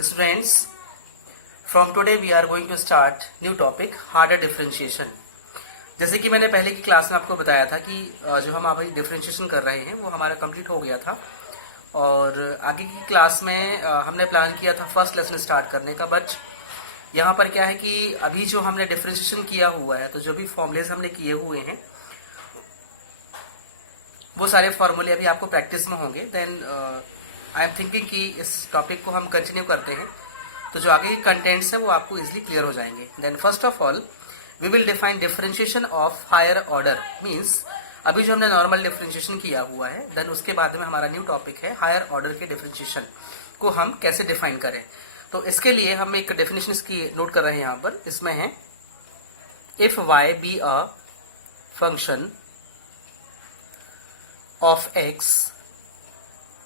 Students, from today we are going to start new topic harder differentiation. जैसे कि मैंने पहले की क्लास में आपको बताया था कि जो हम अभी डिफरेंशिएशन कर रहे हैं वो हमारा कंप्लीट हो गया था और आगे की क्लास में हमने प्लान किया था फर्स्ट लेसन स्टार्ट करने का, बट यहाँ पर क्या है कि अभी जो हमने डिफरेंशिएशन किया हुआ है तो जो भी फॉर्मूलेज हमने किए हुए हैं वो सारे फॉर्मूले अभी आपको प्रैक्टिस में होंगे. देन आई एम थिंकिंग कि इस टॉपिक को हम कंटिन्यू करते हैं तो जो आगे के कंटेंट्स हैं वो आपको इजिली क्लियर हो जाएंगे. Then first of all we will define differentiation of higher order. Means अभी जो हमने नॉर्मल डिफरेंशिएशन किया हुआ है देन उसके बाद में हमारा न्यू टॉपिक है हायर ऑर्डर के डिफरेंशिएशन को हम कैसे डिफाइन करें. तो इसके लिए हम एक डेफिनेशन की नोट कर रहे हैं यहाँ पर. इसमें है if y be a function of x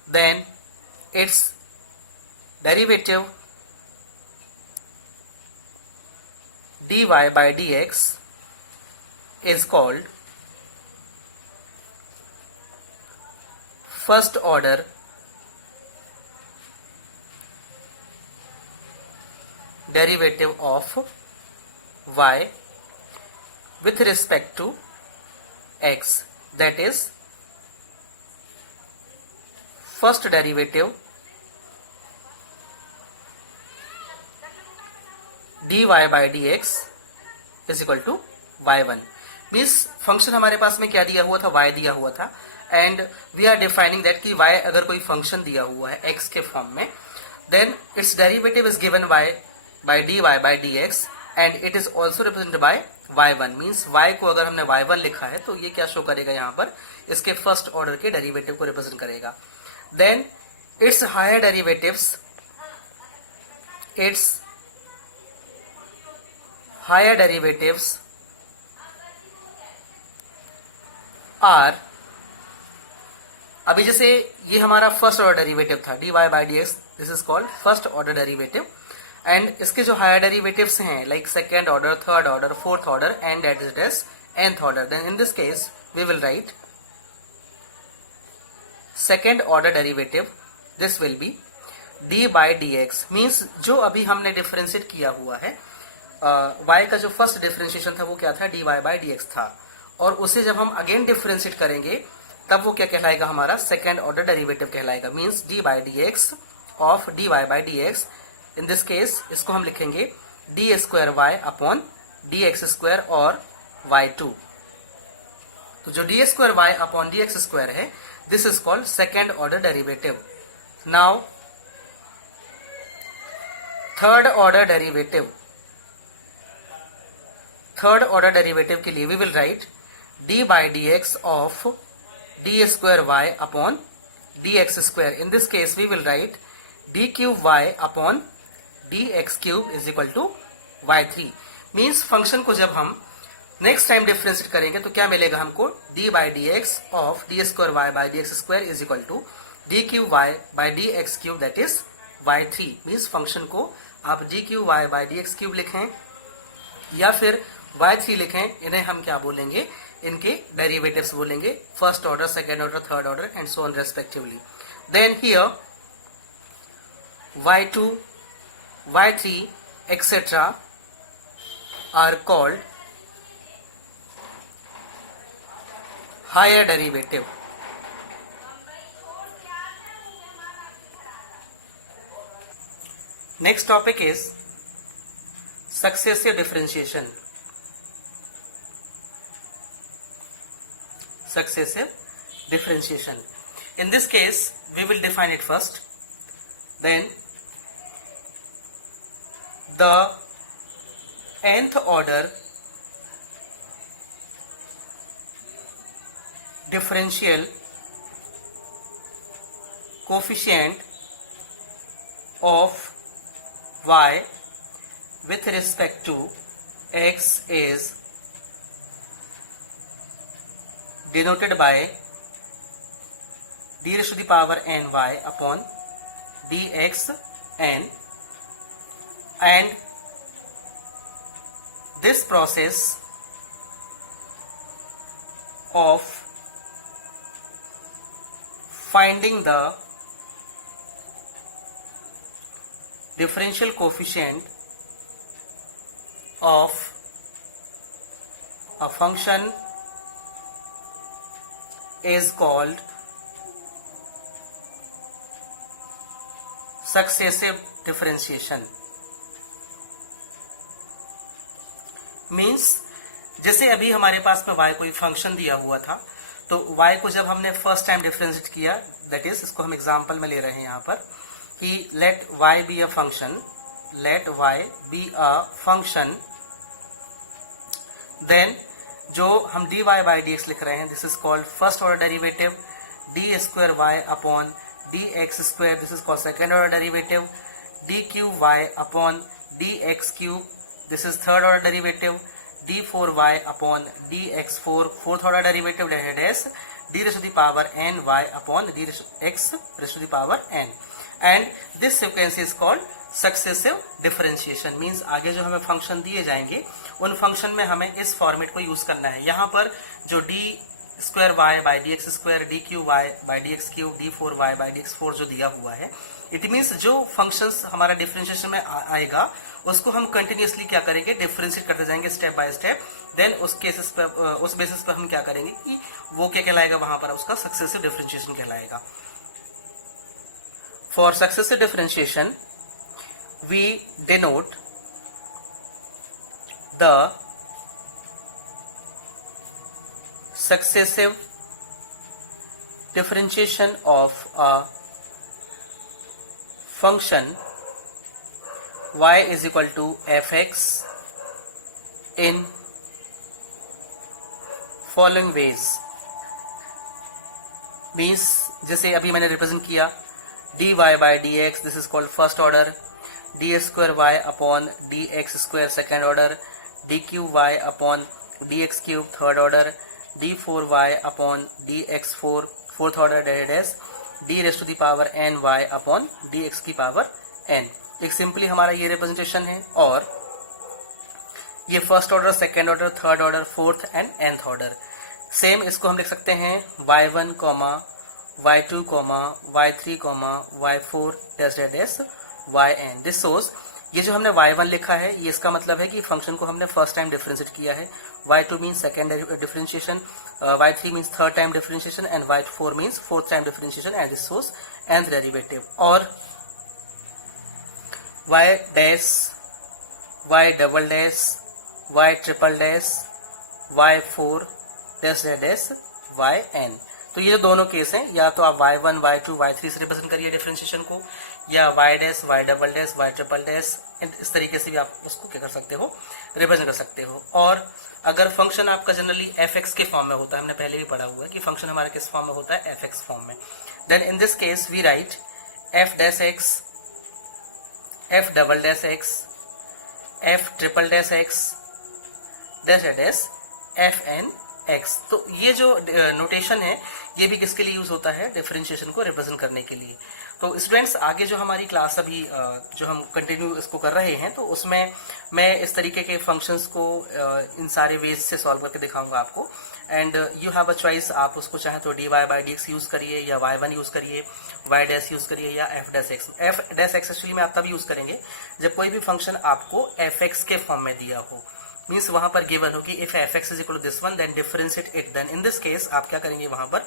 then its derivative dy by dx is called first order derivative of y with respect to x, that is first derivative dy by dx is equal to y1. Means function हमारे पास में क्या दिया हुआ था, y दिया हुआ था and we are defining that कि y अगर कोई फंक्शन दिया हुआ है x के फॉर्म में then its derivative is given by dy by dx and it is also represented by y1. Means y को अगर हमने y1 लिखा है तो ये क्या शो करेगा, यहाँ पर इसके फर्स्ट ऑर्डर के डेरिवेटिव को रिप्रेजेंट करेगा. Then its higher derivatives are, अभी जैसे ये हमारा फर्स्ट ऑर्डर डेरिवेटिव था dy by dx, this is called first order derivative and इसके जो हायर डेरिवेटिव्स हैं like second order, third order, fourth order and that is nth order. Then in this case we will write second order derivative, this will be d by dx. Means जो अभी हमने differentiate किया हुआ है y का जो first differentiation था वो क्या था, dy by dx था और उसे जब हम अगेन डिफरेंशिएट करेंगे तब वो क्या कहलाएगा, हमारा सेकेंड ऑर्डर डेरिवेटिव कहलाएगा. Means d by dx of dy by dx. In this case इसको हम लिखेंगे d square y upon dx square और y2. तो जो d square y upon dx square है this is called second order derivative. Now third order derivative के लिए we will write d by dx of d square y upon dx square. In this case we will write d cube y upon dx cube is equal to y3. means function को जब हम next time differentiate करेंगे तो क्या मिलेगा हमको, d by dx of d square y by dx square is equal to d cube y by dx cube that is y3. Means function को आप d cube y by dx cube लिखें या फिर y3 लिखें, इन्हें हम क्या बोलेंगे, इनके डेरिवेटिव्स बोलेंगे, first order, second order, third order and so on respectively. Then here y2, y3 etcetera are called higher derivative. Next topic is successive differentiation. In this case we will define it first, then the nth order differential coefficient of y with respect to x is denoted by d raised to the power ny upon dx n, and this process of finding the differential coefficient of a function is called successive differentiation. Means जैसे अभी हमारे पास में y कोई function दिया हुआ था, तो y को जब हमने फर्स्ट टाइम डिफरेंशिएट किया, दैट इज इसको हम एग्जांपल में ले रहे हैं यहाँ पर कि let y be a function, let y be a function, then जो हम dy बाई dx लिख रहे हैं, this is called first order derivative, d square Y upon D x square, this is called second order derivative, d cube y upon D x cube, this is third order derivative, d4y upon dx4 fourth order derivative, that is d raised to the power n y upon d x raised to the power n, and this sequence is called successive differentiation. means आगे जो हमें function दिए जाएंगे उन function में हमें इस format को यूज करना है. यहाँ पर जो d square y by D x square, d cube y by D x cube, d four y by D x four जो दिया हुआ है, इट मीन्स जो फंक्शंस हमारा डिफरेंशिएशन में आएगा उसको हम कंटिन्यूअसली क्या करेंगे, डिफरेंशिएट करते जाएंगे स्टेप बाय स्टेप. देन उस केसेस पर, उस बेसिस पर हम क्या करेंगे कि वो क्या कहलाएगा, वहां पर उसका सक्सेसिव डिफरेंशिएशन कहलाएगा. For successive differentiation we denote the successive differentiation of a function y is equal to fx in following ways. means जैसे अभी मैंने रिप्रेजेंट किया dy by dx, this is called first order, d square y upon dx square second order, dqy upon dx cube third order, d4y upon dx4 fourth order, that is d raised to the power n y upon dx की power n. एक simply हमारा ये representation है, और ये first order, second order, third order, fourth and nth order. Same इसको हम लिख सकते हैं y1, y2, y3, y4 that is yn. This shows ये जो हमने y1 लिखा है, ये इसका मतलब है कि फंक्शन को हमने फर्स्ट टाइम डिफरेंशिएट किया है. y2 means second differentiation, y3 means third time differentiation, and y4 means fourth time differentiation, and this shows nth derivative. और y dash, y double dash, y triple dash, y4 dash dash yn. तो ये जो दोनों case हैं, या तो आप y1, y2, y3 से रिप्रेजेंट करिए डिफरेंशिएशन को, या y dash, y double dash, y triple dash, इस तरीके से भी आप उसको क्या कर सकते हो, रिप्रेजेंट कर सकते हो. और अगर फंक्शन आपका जनरली fx के फॉर्म में होता है, हमने पहले भी पढ़ा हुआ है कि फंक्शन हमारा किस फॉर्म में होता है, fx फॉर्म में, then in this case we write f dash x, f double dash x, f triple dash x dash dash fn x. तो ये जो नोटेशन है ये भी किसके लिए यूज होता है, डिफरेंशिएशन को रिप्रेजेंट करने के लिए. तो स्टूडेंट्स आगे जो हमारी क्लास अभी जो हम कंटिन्यू इसको कर रहे हैं, तो उसमें मैं इस तरीके के फंक्शंस को इन सारे वेज से सॉल्व करके दिखाऊंगा आपको. And you have a choice, आप उसको चाहे तो dy बाई dx यूज करिए, या y1 यूज करिए, y डैश यूज करिए, या f dash x. f dash x actually में आप तब यूज करेंगे जब कोई भी फंक्शन आपको fx के फॉर्म में दिया हो. मीन्स वहां पर गिवन होगी if fx is equal to this one then differentiate it. Then in this case आप क्या करेंगे, वहां पर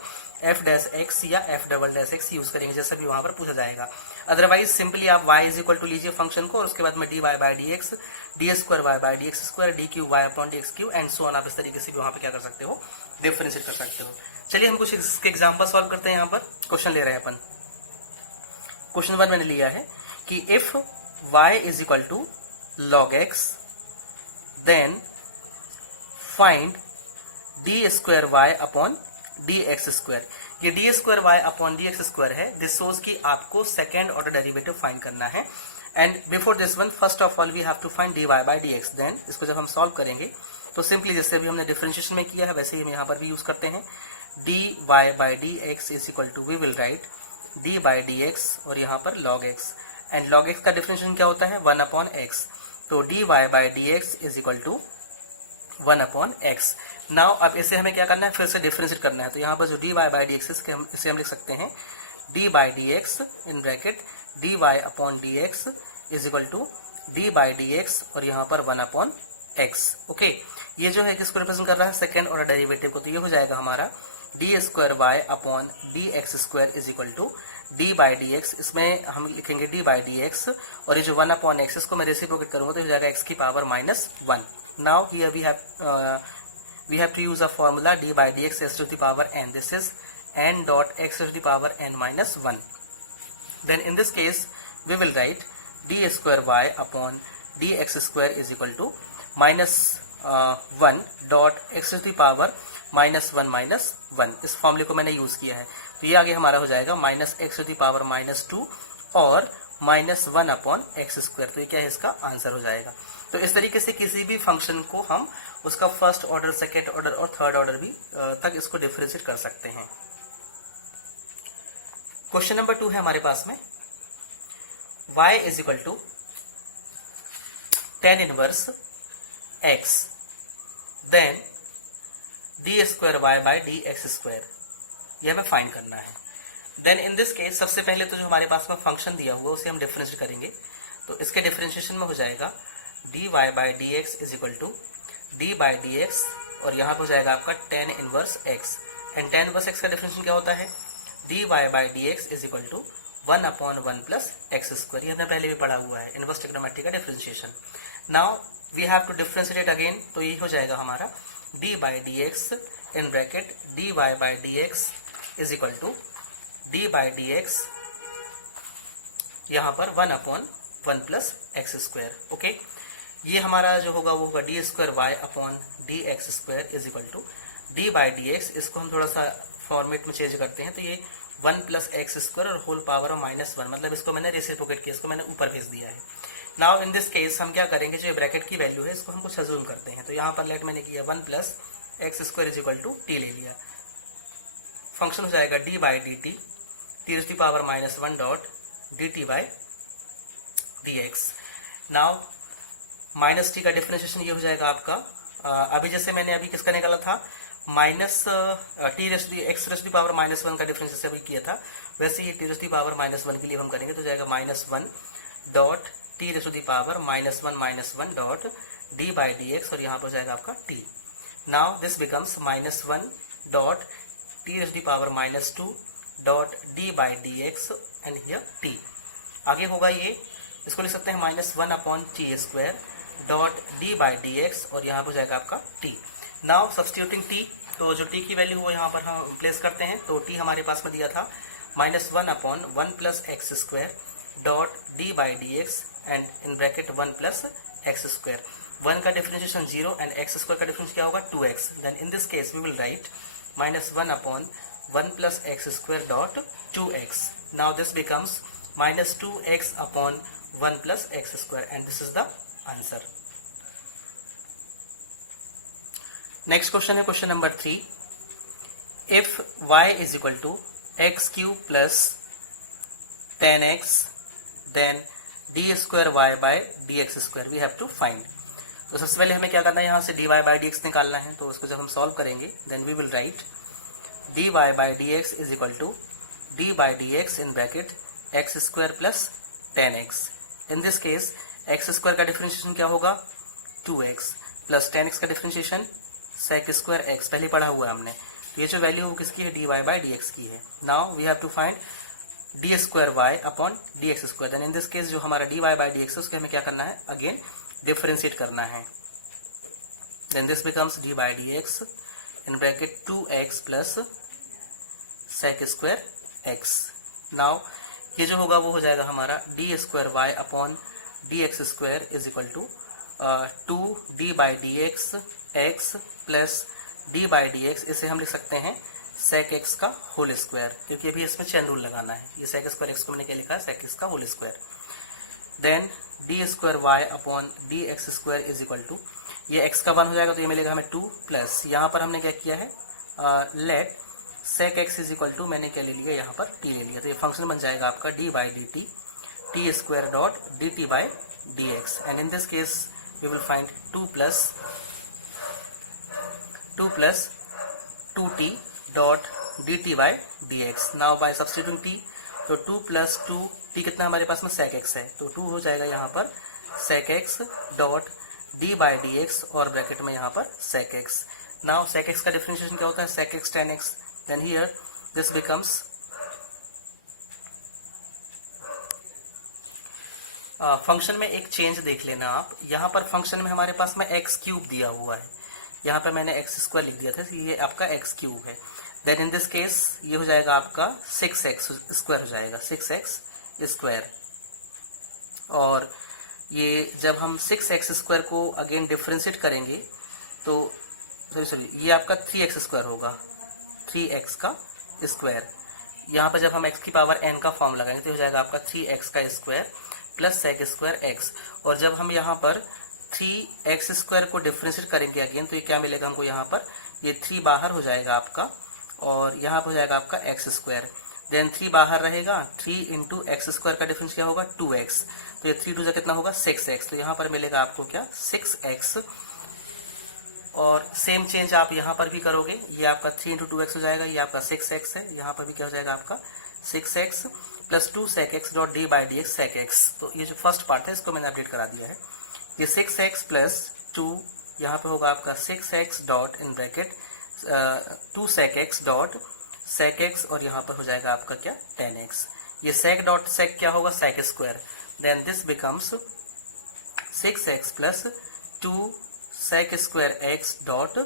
f डैश x या f double dash x use करेंगे, जैसा भी वहां पर पूछा जाएगा. अदरवाइज सिंपली आप y इज इक्वल टू लीजिए फंक्शन को, और उसके बाद में dy by dx, d square y by D x square, d cube y upon D x Q, and so on. आप इस तरीके से भी वहां पर क्या कर सकते हो, डिफरेंशिएट कर सकते हो. चलिए हम कुछ इसके एग्जाम्पल सॉल्व करते हैं. यहाँ पर क्वेश्चन ले रहे हैं अपन. क्वेश्चन 1 मैंने लिया है कि if y is equal to log x, then find d square Y upon D x square. ये d square Y upon D x square है. दिस शोज कि आपको सेकेंड ऑर्डर डेरिवेटिव फाइंड करना है. And before this one first of all we have to find d Y by D x. Then इसको जब हम solve करेंगे तो सिंपली जैसे अभी हमने डिफरेंशिएशन में किया है वैसे ही हम यहाँ पर भी यूज करते हैं. D Y by D x is equal to, we will write d by D x, और यहाँ पर log x. And log x का डिफरेंशिएशन क्या होता है, 1 अपॉन एक्स. तो d Y by D x is equal to 1 upon x. Now अब इसे हमें क्या करना है, फिर से डिफरेंशिएट करना है. तो यहाँ पर जो d Y by D x इसे हम लिख सकते हैं d by D x in bracket d y upon D x is equal to d by D x और यहाँ पर 1 अपॉन एक्स। ओके, ये जो है किसको रिप्रेजेंट कर रहा है, सेकेंड ऑर्डर डेरिवेटिव को। तो ये हो जाएगा हमारा d square Y upon D x square is equal to d by D x. इसमें हम लिखेंगे डी बाई डी एक्स और ये जो 1 अपॉन एक्स इसको मैं रेसिप्रोकेट करूंगा तो हो जाएगा एक्स की power -1। Now here we have to use a formula d by dx s to the power n. This is n dot x to the power n minus 1. Then in this case we will write d square y upon dx square is equal to -1 dot x to the power -1 minus 1. इस फॉर्मूले को मैंने use किया है तो ये आगे हमारा हो जाएगा -x to the power -2 और -1 अपॉन एक्स स्क्वायर। तो ये क्या है, इसका आंसर हो जाएगा। तो इस तरीके से किसी भी फंक्शन को हम उसका फर्स्ट ऑर्डर, सेकेंड ऑर्डर और थर्ड ऑर्डर भी तक इसको डिफरेंशिएट कर सकते हैं। क्वेश्चन नंबर 2 है हमारे पास में, y is equal to tan inverse x then d square y by D x square, यह हमें फाइंड करना है। देन इन दिस केस सबसे पहले तो जो हमारे पास में फंक्शन दिया हुआ उसे हम डिफरेंशिएट करेंगे। तो इसके डिफरेंशिएशन में हो जाएगा d Y by D x is equal to d by D x और यहाँ पे हो जाएगा आपका tan inverse x। And tan inverse x का डिफरेंशिएशन क्या होता है, D Y by D x is equal to 1 upon 1 plus x square. ये हमने पहले भी पढ़ा हुआ है, इनवर्स ट्रिग्नोमेट्री का differentiation. Now we have to differentiate again. तो ये हो जाएगा हमारा d by D x in bracket d Y by D x is equal to d by D x यहाँ पर 1 upon 1 plus x square. Okay, ये हमारा जो होगा वो होगा d square Y upon D x square is equal to d by D x. इसको हम थोड़ा सा फॉर्मेट में चेंज करते हैं तो ये 1 प्लस एक्स स्क्वायर और होल पावर ऑफ -1, मतलब इसको मैंने रेसिप्रोकेट किया, इसको मैंने ऊपर भेज दिया है। नाउ इन दिस केस हम क्या करेंगे, जो ब्रैकेट की वैल्यू है इसको हम कुछ अज्यूम करते हैं। तो यहाँ पर लेट मैंने किया 1 plus x square is equal to t ले लिया। फंक्शन हो जाएगा d by d t t to the power -1 dot d t by D x. Now minus t का डिफरेंशिएशन ये हो जाएगा आपका, अभी जैसे मैंने अभी किसका निकाला था, minus t raise the x raise the power -1 का डिफरेंशिएशन अभी किया था, वैसे ही टी रेस दी पावर -1 के लिए हम करेंगे तो जाएगा -1 dot t raise the power -1 dot d by D x और यहाँ पर जाएगा आपका t. Now this becomes -1 dot t raise the power -2 dot d by D x and here t. आगे होगा ये, इसको लिख सकते हैं -1 upon T square dot d by D x और यहाँ पर जाएगा आपका टी। नाउ सब्स्टिट्यूटिंग टी, तो जो टी की वैल्यू वो यहाँ पर हम प्लेस करते हैं। तो टी हमारे पास में दिया था -1 upon 1 plus x square dot d by D x and in bracket 1 plus x square. 1 का डिफरेंशिएशन 0 एंड एक्स स्क्वायर का डिफरेंस क्या होगा 2x। Then in this case we will write -1 upon 1 plus x square dot 2x। Now this becomes -2x upon 1 plus x square and this is the answer. Next question है question number 3. If y is equal to x cube plus 10x then d square y by dx square we have to find. तो सबसे पहले हमें क्या करना है, यहाँ से dy by dx निकालना है। तो उसको जब हम सॉल्व करेंगे then we will write dy by dx is equal to d by dx in bracket x square plus 10x. In this case x square का डिफरेंशिएशन क्या होगा 2x प्लस 10x का डिफरेंशिएशन sec स्क्वायर x, पहले पढ़ा हुआ है हमने। तो ये जो वैल्यू किसकी है, dy बाई dx की है। Now we have to find d square Y upon D x square. Then in this case जो हमारा d Y by D x है उसके हमें क्या करना है, अगेन डिफरेंशिएट करना है। Then this becomes d by D x in bracket 2x plus sec square x। Now ये जो होगा वो हो जाएगा हमारा d square Y upon D x square is equal to 2d by D x x plus d by D x. इसे हम लिख सकते हैं sec x का होल स्क्वायर, क्योंकि अभी इसमें चेन रूल लगाना है। ये sec स्क्वायर x को मैंने क्या लिखा है, sec x का whole square. Then d square Y upon D x square is equal to, ये x का 1 हो जाएगा तो ये मिलेगा हमें 2 प्लस यहाँ पर हमने क्या किया है, let sec x is equal to मैंने क्या ले लिया, यहाँ पर t ले लिया। तो ये फंक्शन बन जाएगा आपका d by d t t square dot d t by D x. And in this case we will find 2 plus 2t dot dt by dx. Now by substituting t, so 2 plus 2 t कितना हमारे पास में sec x है, तो 2 हो जाएगा यहाँ पर sec x dot d by D x और ब्रैकेट में यहाँ पर sec x. Now sec x का डिफरेंशिएशन क्या होता है, sec x tan x. Then here this becomes function में एक चेंज देख लेना आप. यहाँ पर फंक्शन में हमारे पास में एक्स क्यूब दिया हुआ है, यहाँ पर मैंने एक्स स्क्वायर लिख दिया था, ये आपका एक्स क्यूब है. देन इन दिस केस ये हो जाएगा आपका 6x स्क्वायर हो जाएगा, 6x स्क्वायर. और ये जब हम 6x स्क्वायर को अगेन डिफरेंशिएट करेंगे तो सॉरी ये आपका 3x स्क्वायर होगा, 3x का स्क्वायर. यहाँ पर जब हम x की पावर n का फॉर्म लगाएंगे तो हो जाएगा आपका 3x का square plus sec square x. और जब हम यहाँ पर 3x स्क्वायर को डिफरेंशिएट करेंगे अगेन तो ये क्या मिलेगा हमको, यहाँ पर ये 3 बाहर हो जाएगा आपका और यहाँ पर हो जाएगा आपका x स्क्वायर. देन 3 बाहर रहेगा, 3 इंटू एक्स स्क्वायर का डिफरेंस क्या होगा 2x, तो ये 3 2 कितना होगा 6x. तो यहाँ पर मिलेगा आपको क्या 6x. और सेम चेंज आप यहाँ पर भी करोगे, ये आपका 3 इंटू 2x हो जाएगा, ये आपका 6x है, यहाँ पर भी क्या हो जाएगा आपका 6x plus 2 sec x dot d by D x sec x. तो ये जो फर्स्ट पार्ट है इसको मैंने अपडेट करा दिया है. ये 6x प्लस 2 यहाँ पर होगा आपका 6x dot in bracket 2 sec x dot sec x और यहाँ पर हो जाएगा आपका क्या tan x. ये sec डॉट sec क्या होगा sec square. Then this becomes 6x plus 2 sec square x dot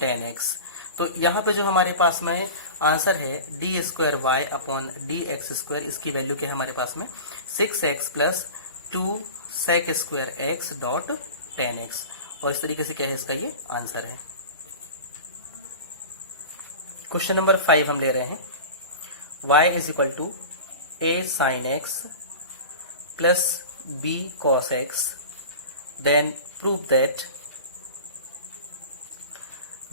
tan x. तो यहाँ पे जो हमारे पास में आंसर है d square Y upon D x square, इसकी वैल्यू क्या है हमारे पास में 6x plus 2 sec square x dot tan x. और इस तरीके से क्या है इसका ये आंसर है. क्वेश्चन नंबर 5 हम ले रहे हैं. y is equal to a sin x plus b cos x. Then prove that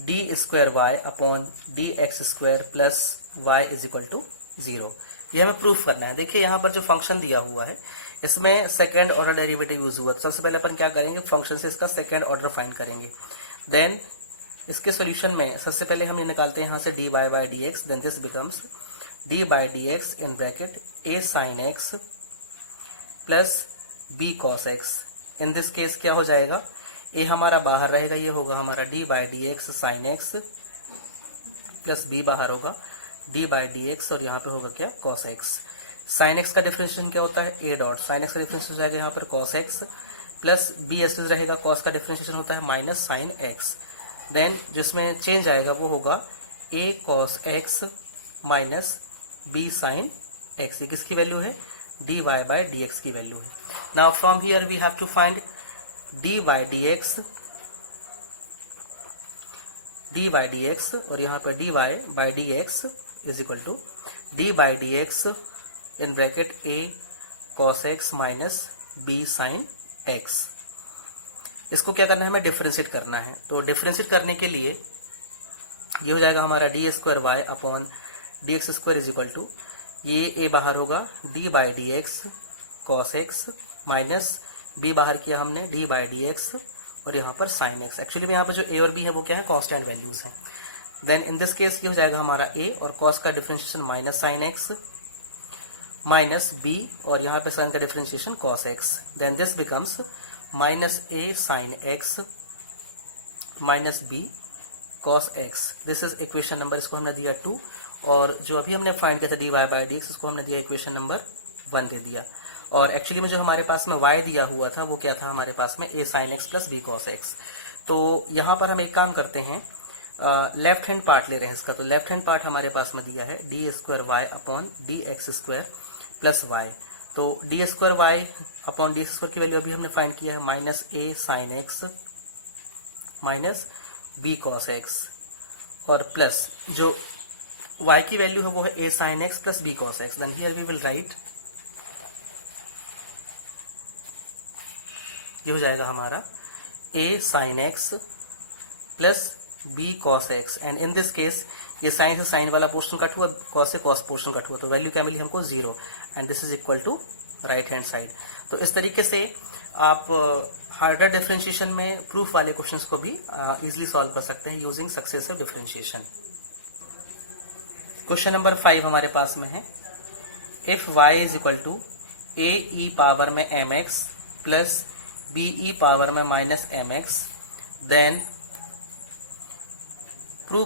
d square Y upon D x square plus y is equal to 0. ये हमें प्रूफ करना है. देखिए यहाँ पर जो फंक्शन दिया हुआ है इसमें सेकेंड ऑर्डर डेरिवेटिव यूज हुआ. तो सबसे पहले अपन क्या करेंगे, फंक्शन से इसका सेकेंड ऑर्डर फाइंड करेंगे. देन इसके सॉल्यूशन में सबसे पहले हम ये निकालते हैं यहाँ से d Y by D x. Then this becomes d by D x in bracket a sine x plus b cos x. In this case क्या हो जाएगा, ए हमारा बाहर रहेगा, ये होगा हमारा d by D x sine x plus b बाहर होगा डी बाई डी एक्स और यहाँ पे होगा क्या कॉस एक्स. साइन एक्स का डिफरेंशिएशन क्या होता है ए डॉट साइन एक्स का डिफरेंशिएशन हो जाएगा यहाँ पर cos x plus b s रहेगा, कॉस का डिफरेंशिएशन होता है माइनस साइन एक्स. देन जिसमें चेंज आएगा वो होगा a cos x minus b sine x. ये किसकी वैल्यू है, D Y by D x की वैल्यू है. Now from here we have to find D by D x और यहाँ पर D Y by D x is equal to d by D x in bracket a cos x minus b sine x. इसको क्या करना है, हमें differentiate करना है. तो डिफरेंशिएट करने के लिए ये हो जाएगा हमारा d square Y upon D x square is equal to ये ए बाहर होगा d by D x cos x minus b बाहर किया हमने डी बाई डी एक्स और यहाँ पर साइन एक्स. एक्चुअली में यहाँ पर जो ए और बी है वो क्या है कांस्टेंट वैल्यूज हैं. देन इन दिस केस ये हो जाएगा हमारा ए और कॉस का differentiation minus sine x minus b और यहाँ पे साइन का differentiation cos x. Then this becomes minus a sine x minus b cos x. This is equation number, इसको हमने दिया 2 और जो अभी हमने फाइंड किया था d Y by D x इसको हमने दिया इक्वेशन नंबर 1 दे दिया. और एक्चुअली में जो हमारे पास में y दिया हुआ था वो क्या था हमारे पास में a sin x plus b cos x. तो यहाँ पर हम एक काम करते हैं, लेफ्ट हैंड पार्ट ले रहे हैं इसका. तो लेफ्ट हैंड पार्ट हमारे पास में दिया है d square Y upon D x square plus y. तो d square Y upon d square की वैल्यू अभी हमने फाइंड किया है minus a sine x minus b cos x और प्लस जो y की वैल्यू है वो है a sin x plus b cos x. Then here we will write ये हो जाएगा हमारा a sin x plus b cos x and in this case ये साइन से साइन वाला पोर्शन कट हुआ, cos से cos पोर्शन कट हुआ, तो वैल्यू क्या मिली हमको 0 and this is equal to right hand side. तो इस तरीके से आप हार्डर डिफरेंशिएशन में प्रूफ वाले क्वेश्चंस को भी इजीली सॉल्व कर सकते हैं using successive differentiation. Question number 5 हमारे पास में है. If y is equal to a e power में एम एक्स प्लस बी ई पावर में minus M x, then prove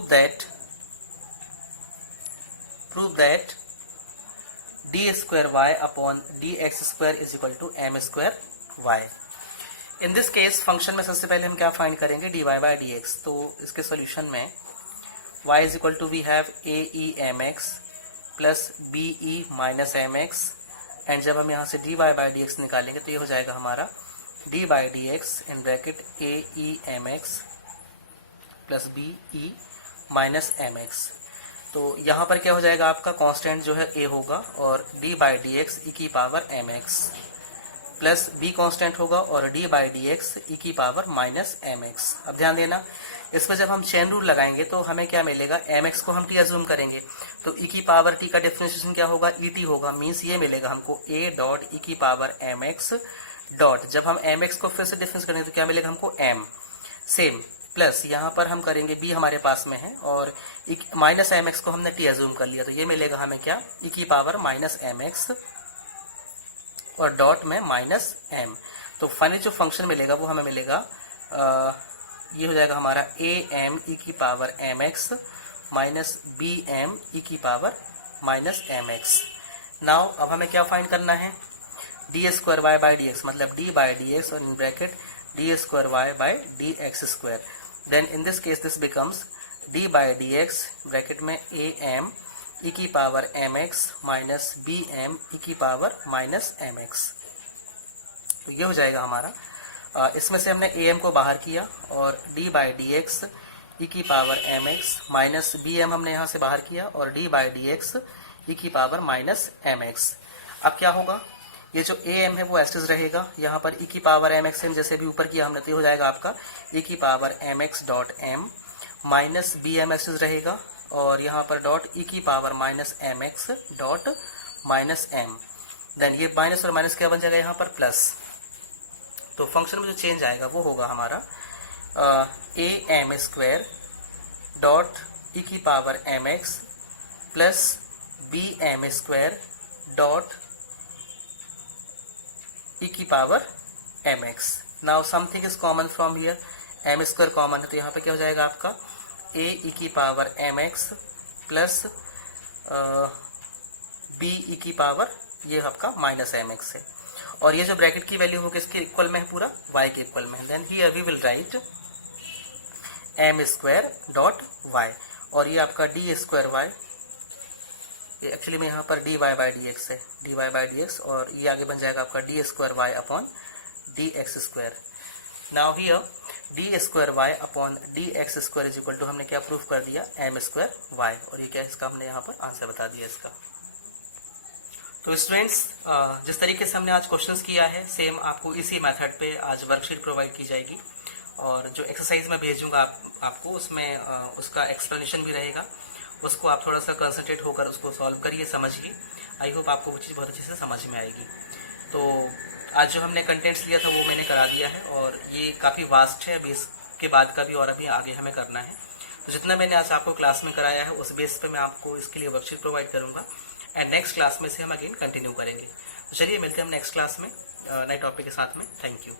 that d square Y upon D x square is equal to m square y. In this case function में सबसे पहले हम क्या find करेंगे, d Y by D x. तो इसके solution में y is equal to we have a e m x plus b e minus M x, and जब हम यहाँ से d Y by D x निकालेंगे तो ये हो जाएगा हमारा d by D x in bracket a e m x plus b e minus M x. तो यहाँ पर क्या हो जाएगा, आपका कांस्टेंट जो है a होगा और d by D x e की power M x plus b constant होगा और d by D x e की पावर माइनस एम एक्स। अब ध्यान देना, इसमें जब हम चेन रूल लगाएंगे तो हमें क्या मिलेगा, एम एक्स को हम t अज्यूम करेंगे तो e की पावर t का डिफरेंशिएशन क्या होगा, et होगा। मीन्स ये मिलेगा हमको a डॉट ई की पावर एम एक्स डॉट, जब हम एम एक्स को फिर से डिफरेंस करेंगे तो क्या मिलेगा हमको m सेम, प्लस यहाँ पर हम करेंगे b हमारे पास में है और माइनस एम एक्स को हमने t अज्यूम कर लिया तो ये मिलेगा हमें क्या, e की पावर माइनस एम एक्स और डॉट में माइनस m। तो फाइनली जो फंक्शन मिलेगा वो हमें मिलेगा ये हो जाएगा हमारा a m e की power M x minus B m e की power minus M x. Now अब हमें क्या फाइंड करना है, d square y by D x, मतलब d बाई डी एक्स और in bracket d square y by D x square. Then in this case this becomes d by D x bracket में a m e की power M x minus B m e की power minus M x. तो ये हो जाएगा हमारा, इसमें से हमने a m को बाहर किया और d by D x e की power M x minus B m हमने यहाँ से बाहर किया और d by D x e की पावर माइनस एम एक्स। अब क्या होगा, ये जो a m है वो एस्टिस रहेगा, यहाँ पर e की पावर एम एक्स जैसे भी ऊपर किया हमने तो हो जाएगा आपका e की power M X dot M minus B M एस्टिस रहेगा और यहाँ पर डॉट e की power minus M X dot minus M. Then ये माइनस और माइनस क्या बन जाएगा यहाँ पर प्लस। तो फंक्शन में जो चेंज आएगा वो होगा हमारा A M square dot E की power M x plus B M square dot E की power M x. Now something is common from here, M square common है तो यहाँ पे क्या हो जाएगा आपका ए ई की power M x plus b e की पावर ये आपका माइनस एम एक्स है और ये जो ब्रैकेट की वैल्यू होगी इसके इक्वल में है, पूरा y के इक्वल में है। Then here we will write M square dot Y और ये आपका डी स्क्वायर वाई, ये एक्चुअली में यहाँ पर D Y by D x है, D Y by D x और ये आगे बन जाएगा आपका D square Y upon D x square. Now here D square Y upon D x square is equal to हमने क्या प्रूफ कर दिया, एम स्क्वायर वाई, और ये क्या इसका हमने यहाँ पर आंसर बता दिया इसका। तो स्टूडेंट्स जिस तरीके से हमने आज क्वेश्चंस किया है सेम आपको इसी मेथड पे आज वर्कशीट प्रोवाइड की जाएगी और जो एक्सरसाइज मैं भेजूंगा आपको उसमें उसका एक्सप्लेनेशन भी रहेगा, उसको आप थोड़ा सा कंसंट्रेट होकर उसको सॉल्व करिए, समझिए। आई होप आपको वो चीज़ बहुत अच्छे से समझ में आएगी। तो आज जो हमने कंटेंट्स लिया था वो मैंने करा दिया है और ये काफ़ी वास्ट है, अभी इसके बाद का भी और अभी आगे हमें करना है। तो जितना मैंने आज आपको क्लास में कराया है उस बेस पे मैं आपको इसके लिए वर्कशीट प्रोवाइड करूंगा एंड नेक्स्ट क्लास में से हम अगेन कंटिन्यू करेंगे। तो चलिए मिलते हैं हम नेक्स्ट क्लास में नए टॉपिक के साथ में। Thank you.